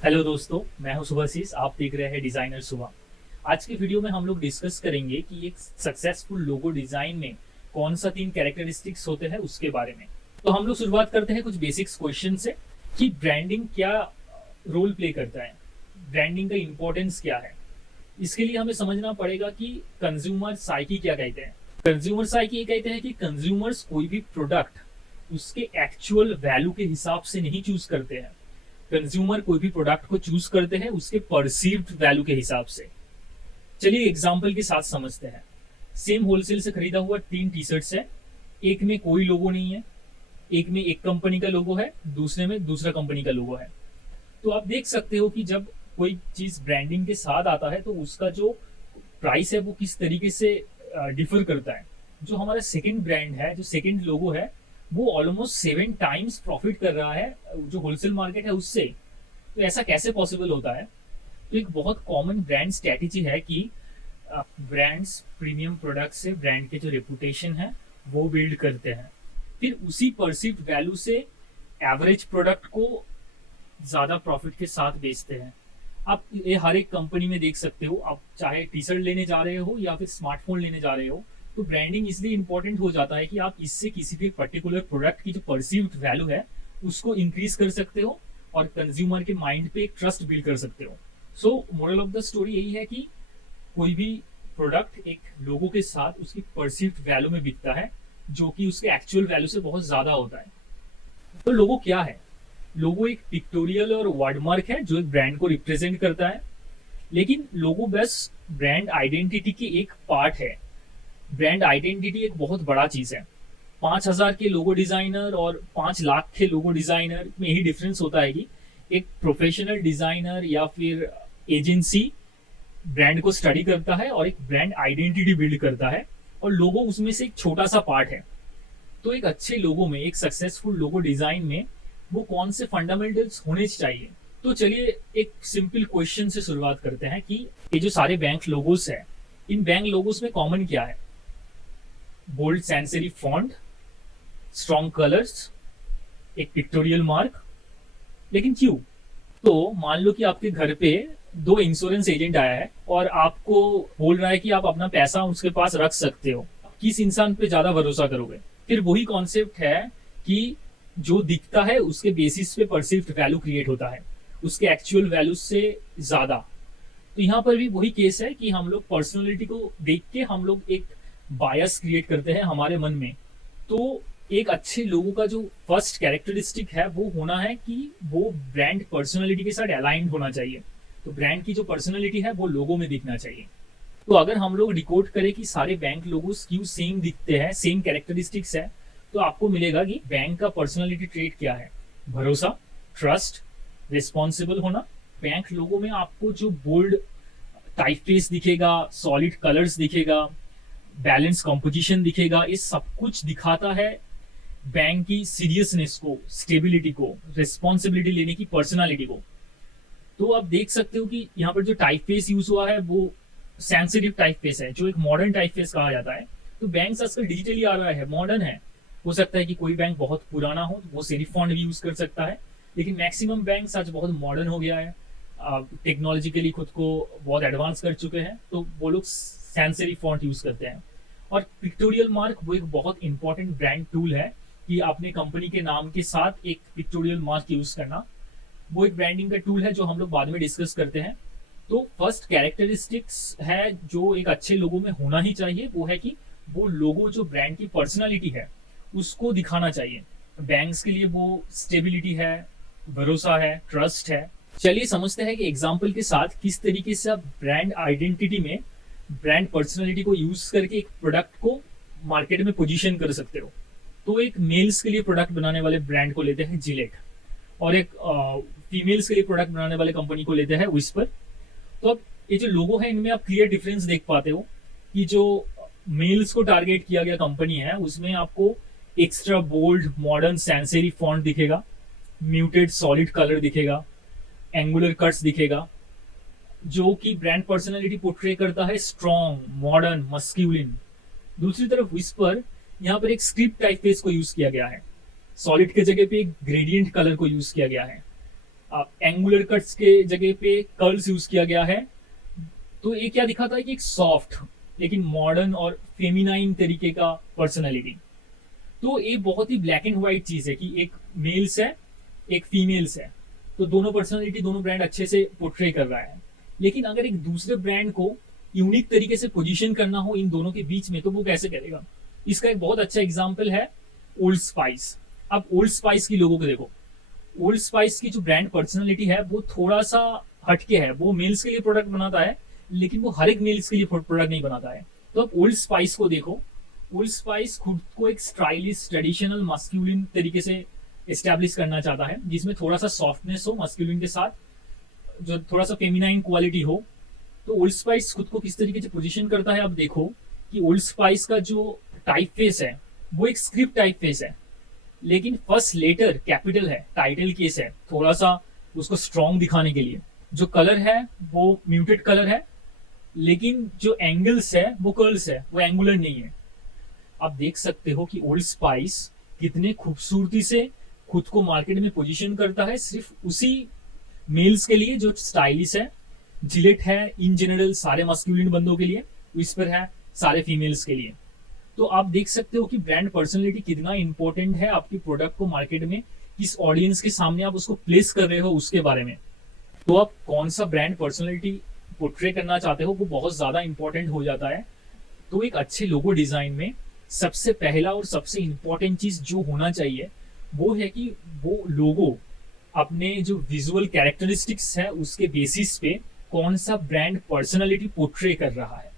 Hello दोस्तों, मैं हूं सुभाशीष। आप देख रहे हैं डिजाइनर सुबह। आज की वीडियो में हम लोग डिस्कस करेंगे कि एक सक्सेसफुल लोगो डिजाइन में कौन सा 3 कैरेक्टरिस्टिक्स होते हैं उसके बारे में। तो हम लोग शुरुआत करते हैं कुछ बेसिक्स क्वेश्चन से कि ब्रांडिंग क्या रोल प्ले करता है, ब्रांडिंग का इंपॉर्टेंस क्या है। इसके लिए हमें समझना पड़ेगा कि कंज्यूमर साइकी क्या कहते हैं। कंज्यूमर साइकी ये कहते हैं कि कंज्यूमर्स कोई भी प्रोडक्ट उसके एक्चुअल वैल्यू के हिसाब से नहीं चूज करते हैं। कंज्यूमर कोई भी प्रोडक्ट को चूज करते हैं उसके परसीव्ड वैल्यू के हिसाब से। चलिए एग्जांपल के साथ समझते हैं। सेम होलसेल से खरीदा हुआ 3 टी शर्ट्स है। एक में कोई लोगो नहीं है, एक में एक कंपनी का लोगो है, दूसरे में दूसरा कंपनी का लोगो है। तो आप देख सकते हो कि जब कोई चीज ब्रांडिंग के साथ आता है तो उसका जो प्राइस है वो किस तरीके से डिफर करता है। जो हमारा सेकंड ब्रांड है, जो सेकंड लोगो है, वो ऑलमोस्ट 7 टाइम्स प्रॉफिट कर रहा है जो होलसेल मार्केट है उससे। तो ऐसा कैसे पॉसिबल होता है? तो एक बहुत कॉमन ब्रांड स्ट्रेटेजी है कि ब्रांड्स प्रीमियम प्रोडक्ट से ब्रांड के जो रेपुटेशन है वो बिल्ड करते हैं, फिर उसी परसिव्ड वैल्यू से एवरेज प्रोडक्ट को ज्यादा प्रॉफिट के साथ बेचते हैं। आप ये हर एक कंपनी में देख सकते हो। आप चाहे टी शर्ट लेने जा रहे हो या फिर स्मार्टफोन लेने जा रहे हो, तो ब्रांडिंग इसलिए इंपॉर्टेंट हो जाता है कि आप इससे किसी भी पर्टिकुलर प्रोडक्ट की जो परसीव्ड वैल्यू है उसको इंक्रीज कर सकते हो और कंज्यूमर के माइंड पे एक ट्रस्ट बिल्ड कर सकते हो। सो मोरल ऑफ द स्टोरी यही है कि कोई भी प्रोडक्ट एक लोगों के साथ उसकी परसीव्ड वैल्यू में बिकता है जो कि उसके एक्चुअल वैल्यू से बहुत ज्यादा होता है। तो लोगो क्या है? लोगो एक पिक्टोरियल और वर्डमार्क है जो एक ब्रांड को रिप्रेजेंट करता है। लेकिन लोगो बस ब्रांड आइडेंटिटी की एक पार्ट है। ब्रांड आइडेंटिटी एक बहुत बड़ा चीज है। 5,000 के लोगो डिजाइनर और 5 लाख के लोगो डिजाइनर में यही डिफरेंस होता है कि एक प्रोफेशनल डिजाइनर या फिर एजेंसी ब्रांड को स्टडी करता है और एक ब्रांड आइडेंटिटी बिल्ड करता है, और लोगो उसमें से एक छोटा सा पार्ट है। तो एक अच्छे लोगो में, एक सक्सेसफुल लोगो डिजाइन में वो कौन से फंडामेंटल्स होने चाहिए? तो चलिए एक सिंपल क्वेश्चन से शुरुआत करते हैं कि ये जो सारे बैंक लोगोस है, इन बैंक लोगोस में कॉमन क्या है? Bold sans serif font, strong colours, एक पिक्टोरियल मार्क। लेकिन क्यों? तो मान लो कि आपके घर पे 2 इंश्योरेंस एजेंट आया है और आपको बोल रहा है कि आप अपना पैसा उसके पास रख सकते हो। किस इंसान पे ज्यादा भरोसा करोगे? फिर वही कॉन्सेप्ट है कि जो दिखता है उसके बेसिस पे परसिव्ड वैल्यू क्रिएट होता है, उसके एक्चुअल वैल्यू से ज्यादा। तो यहाँ पर भी वही केस है कि हम लोग पर्सनैलिटी को देख के हम लोग एक बायस क्रिएट करते हैं हमारे मन में। तो एक अच्छे लोगों का जो फर्स्ट कैरेक्टरिस्टिक है वो होना है कि वो ब्रांड पर्सनैलिटी के साथ अलाइंड होना चाहिए। तो ब्रांड की जो पर्सनैलिटी है वो लोगों में दिखना चाहिए। तो अगर हम लोग डिकोड करें कि सारे बैंक लोगोस क्यों सेम दिखते हैं, सेम कैरेक्टरिस्टिक्स है, तो आपको मिलेगा कि बैंक का पर्सनैलिटी ट्रेट क्या है? भरोसा, ट्रस्ट, रिस्पॉन्सिबल होना। बैंक लोगों में आपको जो बोल्ड टाइपफेस दिखेगा, सॉलिड कलर्स दिखेगा, बैलेंस कंपोजिशन दिखेगा, ये सब कुछ दिखाता है बैंक की सीरियसनेस को, स्टेबिलिटी को, रिस्पॉन्सिबिलिटी लेने की पर्सनालिटी को। तो आप देख सकते हो कि यहाँ पर जो टाइपफेस यूज हुआ है वो सेंसिटिव टाइपफेस है, जो एक मॉडर्न टाइपफेस कहा जाता है। तो बैंक आजकल डिजिटली आ रहा है, मॉडर्न है। हो सकता है कि कोई बैंक बहुत पुराना हो, वो सेरिफ फॉन्ट भी यूज कर सकता है, लेकिन मैक्सिमम बैंक आज बहुत मॉडर्न हो गया है, टेक्नोलॉजिकली खुद को बहुत एडवांस कर चुके हैं, तो वो लोग सैंस सेरिफ फॉन्ट यूज करते हैं। और पिक्टोरियल मार्क वो एक बहुत इंपॉर्टेंट ब्रांड टूल है कि अपने कंपनी के नाम के साथ एक पिक्टोरियल मार्क यूज करना, वो एक ब्रांडिंग का टूल है जो हम लोग बाद में डिस्कस करते हैं। तो फर्स्ट कैरेक्टरिस्टिक्स है जो एक अच्छे लोगों में होना ही चाहिए, वो है कि वो लोगो जो ब्रांड की पर्सनालिटी है उसको दिखाना चाहिए। बैंक्स के लिए वो स्टेबिलिटी है, भरोसा है, ट्रस्ट है। चलिए समझते हैं कि एग्जाम्पल के साथ किस तरीके से आप ब्रांड आइडेंटिटी में ब्रांड पर्सनालिटी को यूज करके एक प्रोडक्ट को मार्केट में पोजीशन कर सकते हो। तो एक मेल्स के लिए प्रोडक्ट बनाने वाले ब्रांड को लेते हैं जिलेट, और एक फीमेल्स के लिए प्रोडक्ट बनाने वाले कंपनी को लेते हैं विस्पर। तो अब ये जो लोगो है इनमें आप क्लियर डिफरेंस देख पाते हो कि जो मेल्स को टारगेट किया गया कंपनी है उसमें आपको extra bold modern sans serif font दिखेगा, म्यूटेड सॉलिड कलर दिखेगा, एंगुलर कट्स दिखेगा, जो कि ब्रांड पर्सनालिटी पोर्ट्रे करता है स्ट्रॉन्ग, मॉडर्न, मस्क्यूलिन। दूसरी तरफ विस्पर, यहाँ पर एक स्क्रिप्ट टाइपफेस को यूज किया गया है। सॉलिड के जगह पे एक ग्रेडियंट कलर को यूज किया गया है। आप एंगुलर कट्स के जगह पे कर्ल्स यूज किया गया है। तो ये क्या दिखाता है कि एक सॉफ्ट लेकिन मॉडर्न और फेमिनाइन तरीके का पर्सनालिटी। तो ये बहुत ही ब्लैक एंड व्हाइट चीज है कि एक मेल्स है एक फीमेल्स है, तो दोनों पर्सनालिटी दोनों ब्रांड अच्छे से पोर्ट्रे कर रहा है। लेकिन अगर एक दूसरे ब्रांड को यूनिक तरीके से पोजीशन करना हो इन दोनों के बीच में, तो वो कैसे करेगा? इसका एक बहुत अच्छा एग्जाम्पल है ओल्ड स्पाइस। अब ओल्ड स्पाइस की लोगों को देखो, ओल्ड स्पाइस की जो ब्रांड पर्सनालिटी है वो थोड़ा सा हटके है। वो मेल्स के लिए प्रोडक्ट बनाता है लेकिन वो हर एक मेल्स के लिए प्रोडक्ट नहीं बनाता है। तो अब ओल्ड स्पाइस को देखो, ओल्ड स्पाइस खुद को एक स्टाइलिश ट्रेडिशनल मस्क्यूलिन तरीके से एस्टैब्लिश करना चाहता है, जिसमें थोड़ा सा सॉफ्टनेस हो मस्क्यूलिन के साथ, जो थोड़ा सा फेमिनाइन क्वालिटी हो। तो ओल्ड स्पाइस खुद को किस तरीके से पोजीशन करता है, आप देखो कि ओल्ड स्पाइस का जो टाइप फेस है वो एक स्क्रिप्ट टाइप फेस है, लेकिन फर्स्ट लेटर कैपिटल है, टाइटल केस है, थोड़ा सा उसको स्ट्रॉन्ग दिखाने के लिए। जो कलर है वो म्यूटेड कलर है, लेकिन जो एंगल्स है वो कर्ल्स है, वो एंगुलर नहीं है। आप देख सकते हो कि ओल्ड स्पाइस कितने खूबसूरती से खुद को मार्केट में पोजीशन करता है, सिर्फ उसी मेल्स के लिए जो स्टाइलिश है। जिलेट है इन जनरल सारे मस्कुलिन बंदों के लिए, विस्पर है सारे फीमेल्स के लिए। तो आप देख सकते हो कि ब्रांड पर्सनालिटी कितना इंपॉर्टेंट है आपकी प्रोडक्ट को मार्केट में, किस ऑडियंस के सामने आप उसको प्लेस कर रहे हो उसके बारे में। तो आप कौन सा ब्रांड पर्सनालिटी पोर्ट्रे करना चाहते हो वो बहुत ज्यादा इंपॉर्टेंट हो जाता है। तो एक अच्छे लोगो डिजाइन में सबसे पहला और सबसे इंपॉर्टेंट चीज जो होना चाहिए वो है कि वो लोगो अपने जो विजुअल कैरेक्टरिस्टिक्स है उसके बेसिस पे कौन सा ब्रांड पर्सनालिटी पोर्ट्रे कर रहा है,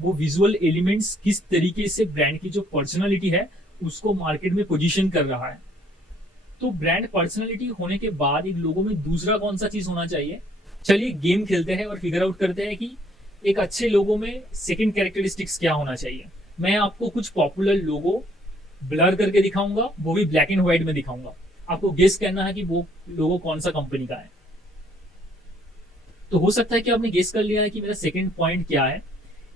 वो विजुअल एलिमेंट्स किस तरीके से ब्रांड की जो पर्सनालिटी है उसको मार्केट में पोजीशन कर रहा है। तो ब्रांड पर्सनालिटी होने के बाद एक लोगों में दूसरा कौन सा चीज होना चाहिए, चलिए गेम खेलते हैं और फिगर आउट करते हैं कि एक अच्छे लोगों में सेकंड कैरेक्टरिस्टिक्स क्या होना चाहिए। मैं आपको कुछ पॉपुलर लोगो ब्लर करके दिखाऊंगा, वो भी ब्लैक एंड व्हाइट में दिखाऊंगा। आपको गेस करना है कि वो लोगो कौन सा कंपनी का है। तो हो सकता है कि आपने गेस कर लिया है कि मेरा सेकंड पॉइंट क्या है।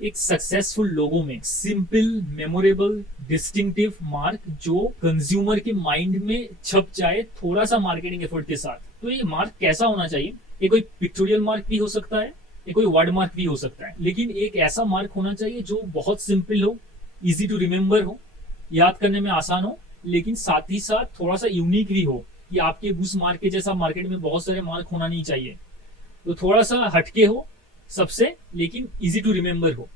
एक सक्सेसफुल लोगो में सिंपल मेमोरेबल डिस्टिंक्टिव मार्क जो कंज्यूमर के माइंड में छप जाए थोड़ा सा मार्केटिंग एफर्ट के साथ। तो ये मार्क कैसा होना चाहिए? ये कोई पिक्टोरियल मार्क भी हो सकता है, ये कोई वर्ड मार्क भी हो सकता है, लेकिन एक ऐसा मार्क होना चाहिए जो बहुत सिंपल हो, इजी टू रिमेम्बर हो, याद करने में आसान हो, लेकिन साथ ही साथ थोड़ा सा यूनिक भी हो कि आपके उस मार्क के जैसा मार्केट में बहुत सारे मार्क होना नहीं चाहिए। तो थोड़ा सा हटके हो सबसे, लेकिन इजी टू रिमेम्बर हो।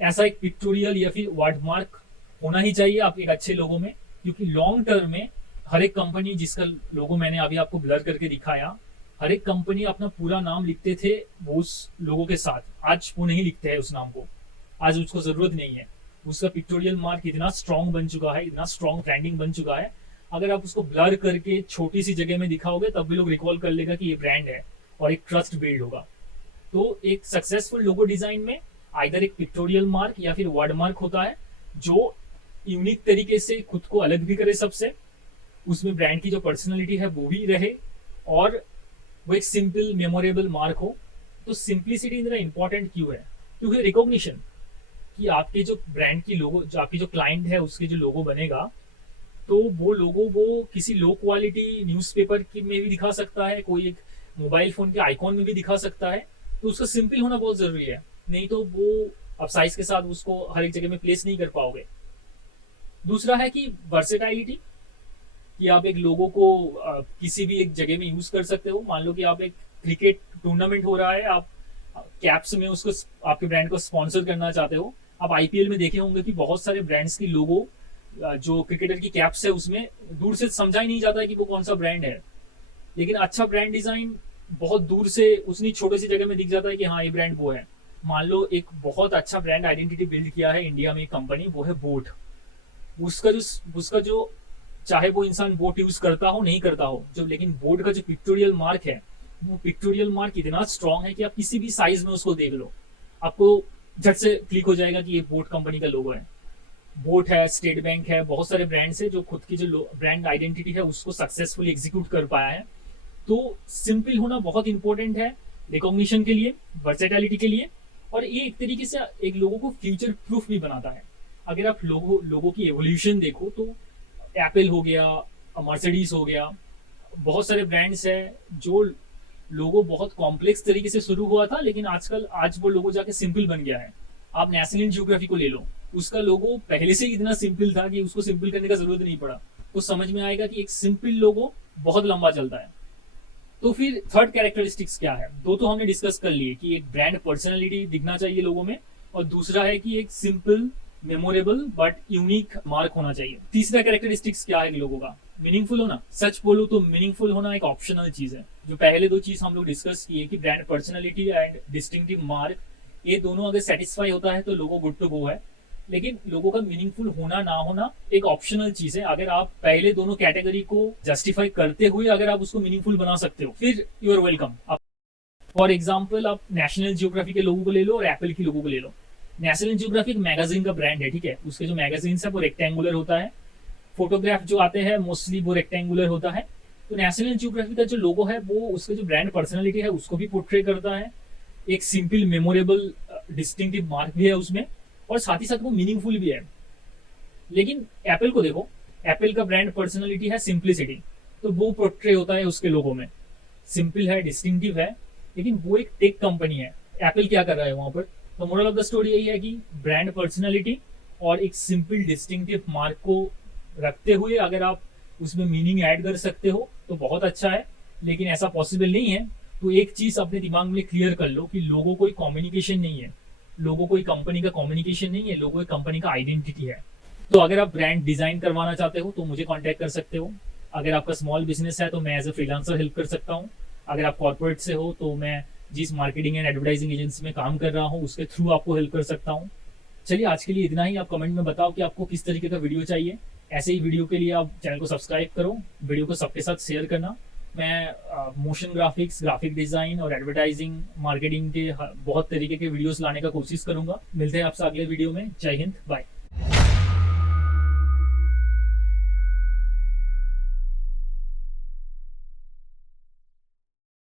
ऐसा एक पिक्टोरियल या फिर वर्ड मार्क होना ही चाहिए आप एक अच्छे लोगों में, क्योंकि लॉन्ग टर्म में हर एक कंपनी जिसका लोगो मैंने अभी आपको ब्लर करके दिखाया, हर एक कंपनी अपना पूरा नाम लिखते थे वो उस लोगो के साथ। आज वो नहीं लिखते हैं उस नाम को, आज उसको जरूरत नहीं है। उसका पिक्टोरियल मार्क इतना स्ट्रॉन्ग बन चुका है, इतना स्ट्रॉन्ग ब्रांडिंग बन चुका है, अगर आप उसको ब्लर करके छोटी सी जगह में दिखाओगे तब भी लोग रिकॉल कर लेगा कि ये ब्रांड है और एक ट्रस्ट बिल्ड होगा। तो एक सक्सेसफुल लोगो डिजाइन में आइदर एक पिक्टोरियल मार्क या फिर वर्ड मार्क होता है जो यूनिक तरीके से खुद को अलग भी करे सबसे, उसमें ब्रांड की जो पर्सनैलिटी है वो भी रहे, और वो एक सिंपल मेमोरेबल मार्क हो। तो सिंप्लिसिटी इतना इंपॉर्टेंट क्यों है? क्योंकि रिकॉग्निशन कि आपके जो ब्रांड की लोगो, जो आपकी जो क्लाइंट है उसके जो लोगो बनेगा, तो वो लोगो वो किसी लो क्वालिटी न्यूज़पेपर में भी दिखा सकता है, कोई एक मोबाइल फोन के आइकॉन में भी दिखा सकता है। तो उसका सिंपल होना बहुत जरूरी है, नहीं तो वो आप साइज के साथ उसको हर एक जगह में प्लेस नहीं कर पाओगे। दूसरा है कि वर्सेटाइलिटी, कि आप एक लोगो को किसी भी एक जगह में यूज कर सकते हो। मान लो कि आप एक क्रिकेट टूर्नामेंट हो रहा है, आप कैप्स में उसको आपके ब्रांड को स्पॉन्सर करना चाहते हो। आप आईपीएल में देखे होंगे कि बहुत सारे ब्रांड्स की लोगो जो क्रिकेटर की कैप्स है उसमें दूर से समझा ही नहीं जाता है कि वो कौन सा ब्रांड है, लेकिन अच्छा ब्रांड डिजाइन बहुत दूर से उतनी छोटी सी जगह में दिख जाता है कि हाँ ये ब्रांड वो है। मान लो एक बहुत अच्छा ब्रांड आइडेंटिटी बिल्ड किया है इंडिया में एक कंपनी, वो है बोट। उसका जो चाहे वो इंसान बोट यूज करता हो नहीं करता हो, जो लेकिन बोट का जो पिक्टोरियल मार्क है वो पिक्टोरियल मार्क इतना स्ट्रॉन्ग है कि आप किसी भी साइज में उसको देख लो, आपको झट से क्लिक हो जाएगा कि ये बोट कंपनी का लोगो है। बोट है, स्टेट बैंक है, बहुत सारे ब्रांड्स है जो खुद की जो ब्रांड आइडेंटिटी है उसको सक्सेसफुली एग्जीक्यूट कर पाया है। तो सिंपल होना बहुत इंपॉर्टेंट है रिकॉग्निशन के लिए, वर्सेटैलिटी के लिए, और ये एक तरीके से एक लोगों को फ्यूचर प्रूफ भी बनाता है। अगर आप लोगों की एवोल्यूशन देखो तो एप्पल हो गया, मर्सिडीज हो गया, बहुत सारे ब्रांड्स है जो लोगो बहुत कॉम्प्लेक्स तरीके से शुरू हुआ था, लेकिन आज वो लोगो जाके सिंपल बन गया है। आप नेशनल जियोग्राफी को ले लो, उसका लोगो पहले से ही इतना सिंपल था कि उसको सिंपल करने का जरूरत नहीं पड़ा। तो समझ में आएगा कि एक सिंपल लोगो बहुत लंबा चलता है। तो फिर थर्ड कैरेक्टरिस्टिक्स क्या है? दो तो हमने डिस्कस कर लिए कि एक ब्रांड पर्सनैलिटी दिखना चाहिए लोगों में, और दूसरा है कि एक simple, memorable but unique mark होना चाहिए। तीसरा कैरेक्टरिस्टिक्स क्या है लोगों का? मीनिंगफुल होना। सच बोलो तो मीनिंगफुल होना एक ऑप्शनल चीज है। जो पहले दो चीज हम लोग डिस्कस किए कि brand personality and distinctive mark, ये दोनों अगर सेटिस्फाई होता है तो लोगो गुड टू गो है। लेकिन लोगों का मीनिंगफुल होना ना होना एक ऑप्शनल चीज है। अगर आप पहले दोनों कैटेगरी को जस्टिफाई करते हुए अगर आप उसको मीनिंगफुल बना सकते हो, फिर you are welcome. For example, आप नेशनल जियोग्राफी के लोगों को ले लो और एप्पल के लोगों को ले लो। नेशनल जियोग्राफी एक मैगजीन का ब्रांड है, ठीक है। उसके जो मैगजीन है वो रेक्टेंगुलर होता है, फोटोग्राफ जो आते हैं मोस्टली वो रेक्टेंगुलर होता है। तो नेशनल जियोग्राफी का जो लोगो है वो उसके जो ब्रांड पर्सनैलिटी है उसको भी पोर्ट्रे करता है। एक सिंपल, मेमोरेबल, डिस्टिंक्टिव मार्क भी है उसमें, और साथ ही साथ वो मीनिंगफुल भी है। लेकिन एप्पल को देखो, एप्पल का ब्रांड पर्सनैलिटी है सिंप्लिसिटी, तो वो पोर्ट्रे होता है उसके लोगो में। सिंपल है, डिस्टिंक्टिव है, लेकिन वो एक टेक कंपनी है। एप्पल क्या कर रहा है वहां पर? तो मोरल ऑफ द स्टोरी यही है कि ब्रांड पर्सनैलिटी और एक सिंपल डिस्टिंक्टिव मार्क को रखते हुए अगर आप उसमें मीनिंग ऐड कर सकते हो तो बहुत अच्छा है। लेकिन ऐसा पॉसिबल नहीं है, तो एक चीज अपने दिमाग में क्लियर कर लो कि लोगों कोई कम्युनिकेशन नहीं है, लोगों कोई कंपनी का कम्युनिकेशन नहीं है, लोगों की कंपनी का आइडेंटिटी है। तो अगर आप ब्रांड डिजाइन करवाना चाहते हो तो मुझे कांटेक्ट कर सकते हो। अगर आपका स्मॉल बिजनेस है तो मैं एज अ फ्रीलांसर हेल्प कर सकता हूँ। अगर आप कॉर्पोरेट से हो तो मैं जिस मार्केटिंग एंड एडवर्टाइजिंग एजेंसी में काम कर रहा हूँ उसके थ्रू आपको हेल्प कर सकता हूँ। चलिए, आज के लिए इतना ही। आप कमेंट में बताओ कि आपको किस तरीके का वीडियो चाहिए। ऐसे ही वीडियो के लिए आप चैनल को सब्सक्राइब करो, वीडियो को सबके साथ शेयर करना। मैं मोशन ग्राफिक्स, ग्राफिक डिजाइन और एडवर्टाइजिंग, मार्केटिंग के बहुत तरीके के वीडियोस लाने का कोशिश करूंगा। मिलते हैं आपसे अगले वीडियो में। जय हिंद, बाय।